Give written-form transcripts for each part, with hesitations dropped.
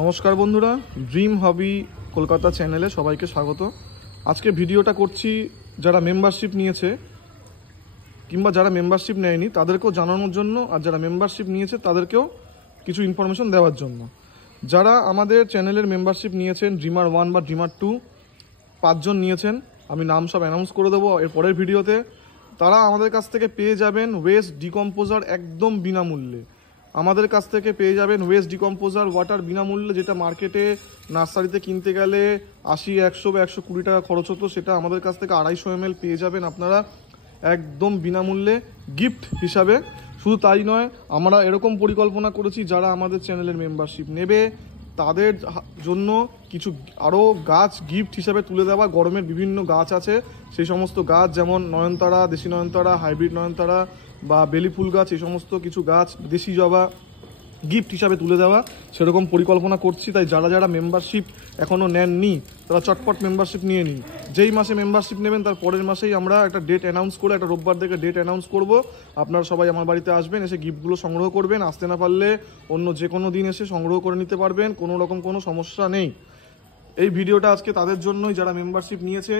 নমস্কার বন্ধুরা, ড্রিম হবি কলকাতা চ্যানেলে সবাইকে স্বাগত। আজকে ভিডিওটা করছি যারা মেম্বারশিপ নিয়েছে কিংবা যারা মেম্বারশিপ নেয়নি তাদেরকেও জানানোর জন্য, আর যারা মেম্বারশিপ নিয়েছে তাদেরকেও কিছু ইনফরমেশন দেওয়ার জন্য। যারা আমাদের চ্যানেলের মেম্বারশিপ নিয়েছেন, ড্রিমার 1 বা ড্রিমার 2 5 জন নিয়েছেন, আমি নাম সব অ্যানাউন্স করে দেবো এর পরের ভিডিওতে। তারা আমাদের কাছ থেকে পেয়ে যাবেন ওয়েস্ট ডিকম্পোজার একদম বিনামূল্যে। আমাদের কাছ থেকে পেয়ে যাবেন ওয়েস্ট ডিকম্পোজার ওয়াটার বিনামূল্যে, যেটা মার্কেটে নার্সারিতে কিনতে গেলে 80, 100 বা 120 টাকা খরচ হতো, সেটা আমাদের কাছ থেকে 250 ml পেয়ে যাবেন আপনারা একদম বিনামূল্যে গিফট হিসাবে। শুধু তাই নয়, আমরা এরকম পরিকল্পনা করেছি যারা আমাদের চ্যানেলের মেম্বারশিপ নেবে তাদের জন্য কিছু আরও গাছ গিফট হিসাবে তুলে দেওয়া। গরমের বিভিন্ন গাছ আছে, সেই সমস্ত গাছ যেমন নয়নতারা, দেশি নয়নতারা, হাইব্রিড নয়নতারা বা বেলি ফুল গাছ, এই সমস্ত কিছু গাছ, দেশি জবা গিফট হিসাবে তুলে দেওয়া, সেরকম পরিকল্পনা করছি। তাই যারা যারা মেম্বারশিপ এখনও নেননি তারা চটপট মেম্বারশিপ নিয়ে নিন। যেই মাসে মেম্বারশিপ নেবেন তার পরের মাসেই আমরা একটা ডেট অ্যানাউন্স করে, একটা রোববার থেকে ডেট অ্যানাউন্স করব। আপনারা সবাই আমার বাড়িতে আসবেন, এসে গিফটগুলো সংগ্রহ করবেন। আসতে না পারলে অন্য যে কোনো দিন এসে সংগ্রহ করে নিতে পারবেন, কোনো রকম কোনো সমস্যা নেই। এই ভিডিওটা আজকে তাদের জন্যই যারা মেম্বারশিপ নিয়েছে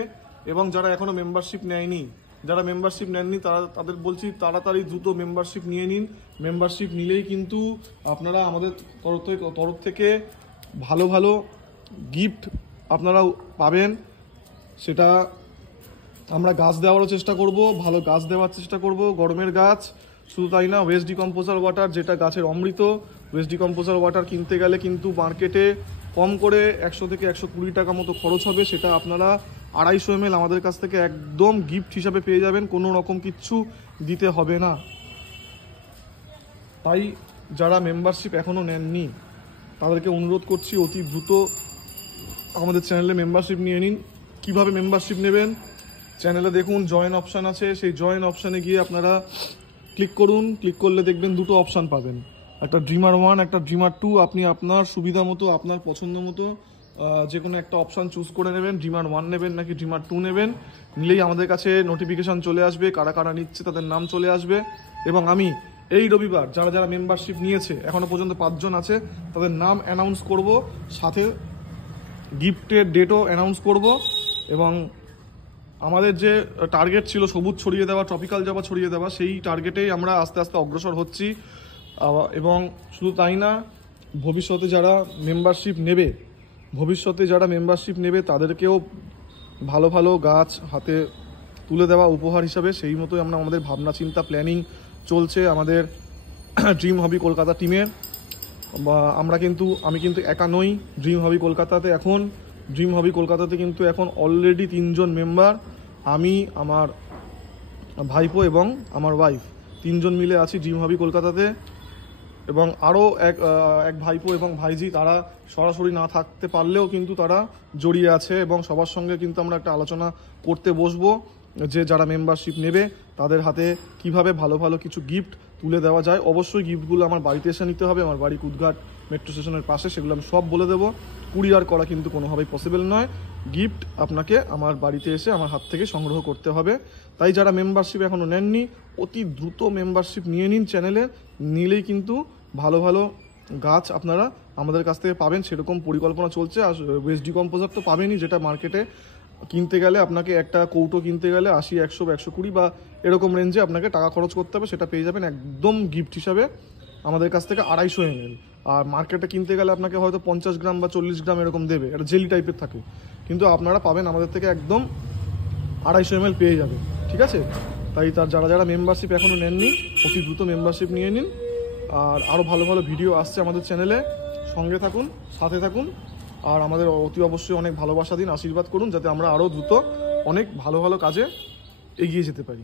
এবং যারা এখনও মেম্বারশিপ নেয়নি। যারা মেম্বারশিপ নেননি তাদের বলছি তাড়াতাড়ি দ্রুত মেম্বারশিপ নিয়ে নিন। মেম্বারশিপ নিলেই কিন্তু আপনারা আমাদের তরফ থেকে ভালো ভালো গিফট আপনারা পাবেন। সেটা আমরা গাছ দেওয়ারও চেষ্টা করব, ভালো গাছ দেওয়ার চেষ্টা করব, গরমের গাছ। শুধু তাই না, ওয়েস্ট ডিকম্পোজার ওয়াটার যেটা গাছের অমৃত, ওয়েস্ট ডিকম্পোজার ওয়াটার কিনতে গেলে কিন্তু মার্কেটে কম করে 100 থেকে 120 টাকা মতো খরচ হবে, সেটা আপনারা 250 ml আমাদের কাছ থেকে একদম গিফট হিসাবে পেয়ে যাবেন, কোনো রকম কিচ্ছু দিতে হবে না। তাই যারা মেম্বারশিপ এখনও নেননি তাদেরকে অনুরোধ করছি অতি দ্রুত আমাদের চ্যানেলে মেম্বারশিপ নিয়ে নিন। কিভাবে মেম্বারশিপ নেবেন, চ্যানেলে দেখুন জয়েন অপশান আছে, সেই জয়েন অপশানে গিয়ে আপনারা ক্লিক করুন। ক্লিক করলে দেখবেন দুটো অপশান পাবেন, একটা ড্রিমার 1, একটা ড্রিমার 2। আপনি আপনার সুবিধা মতো, আপনার পছন্দ মতো যে কোনো একটা অপশান চুজ করে নেবেন। ড্রিমার 1 নেবেন নাকি ড্রিমার 2 নেবেন, নিলেই আমাদের কাছে নোটিফিকেশান চলে আসবে, কারা কারা নিচ্ছে তাদের নাম চলে আসবে। এবং আমি এই রবিবার যারা যারা মেম্বারশিপ নিয়েছে, এখনও পর্যন্ত 5 জন আছে, তাদের নাম অ্যানাউন্স করব, সাথে গিফটের ডেটও অ্যানাউন্স করব। এবং আমাদের যে টার্গেট ছিল সবুজ ছড়িয়ে দেওয়া, ট্রপিক্যাল জবা ছড়িয়ে দেওয়া, সেই টার্গেটেই আমরা আস্তে আস্তে অগ্রসর হচ্ছি। এবং শুধু তাই না, ভবিষ্যতে যারা মেম্বারশিপ নেবে তাদেরকেও ভালো ভালো গাছ হাতে তুলে দেওয়া উপহার হিসাবে, সেই মতোই আমরা আমাদের ভাবনা চিন্তা প্ল্যানিং চলছে আমাদের ড্রিম হবি কলকাতা টিমের। আমি কিন্তু একা নই ড্রিম হবি কলকাতাতে কিন্তু এখন অলরেডি 3 জন মেম্বার, আমি, আমার ভাইপো এবং আমার ওয়াইফ, 3 জন মিলে আছি ড্রিম হবি কলকাতাতে। এবং আরও এক ভাইপো এবং ভাইজি, তারা সরাসরি না থাকতে পারলেও কিন্তু তারা জড়িয়ে আছে। এবং সবার সঙ্গে কিন্তু আমরা একটা আলোচনা করতে বসবো যে যারা মেম্বারশিপ নেবে তাদের হাতে কিভাবে ভালো ভালো কিছু গিফট তুলে দেওয়া যায়। অবশ্যই গিফটগুলো আমার বাড়িতে এসে নিতে হবে, আমার বাড়ি কুদঘাট মেট্রো স্টেশনের পাশে, সেগুলো আমি সব বলে দেবো। কুরিয়ার করা কিন্তু কোনোভাবেই পসিবল নয়, গিফট আপনাকে আমার বাড়িতে এসে আমার হাত থেকে সংগ্রহ করতে হবে। তাই যারা মেম্বারশিপ এখনও নেননি অতি দ্রুত মেম্বারশিপ নিয়ে নিন চ্যানেলে, নিলেই কিন্তু ভালো ভালো গাছ আপনারা আমাদের কাছ থেকে পাবেন, সেরকম পরিকল্পনা চলছে। আর ওয়েস্ট ডিকম্পোজার তো পাবেনই, যেটা মার্কেটে কিনতে গেলে আপনাকে একটা কৌটো কিনতে গেলে 80, 100 বা 120 বা এরকম রেঞ্জে আপনাকে টাকা খরচ করতে হবে, সেটা পেয়ে যাবেন একদম গিফট হিসাবে আমাদের কাছ থেকে 250 ml। আর মার্কেটে কিনতে গেলে আপনাকে হয়তো 50 গ্রাম বা 40 গ্রাম এরকম দেবে, এটা জেলি টাইপের থাকে, কিন্তু আপনারা পাবেন আমাদের থেকে একদম 250 ml পেয়ে যাবেন, ঠিক আছে? তাই যারা যারা মেম্বারশিপ এখনও নেননি অতি দ্রুত মেম্বারশিপ নিয়ে নিন। আর আরও ভালো ভালো ভিডিও আসছে আমাদের চ্যানেলে, সঙ্গে থাকুন, সাথে থাকুন। আর আমাদের অতি অবশ্যই অনেক ভালোবাসা দিন, আশীর্বাদ করুন, যাতে আমরা আরও দ্রুত অনেক ভালো ভালো কাজে এগিয়ে যেতে পারি।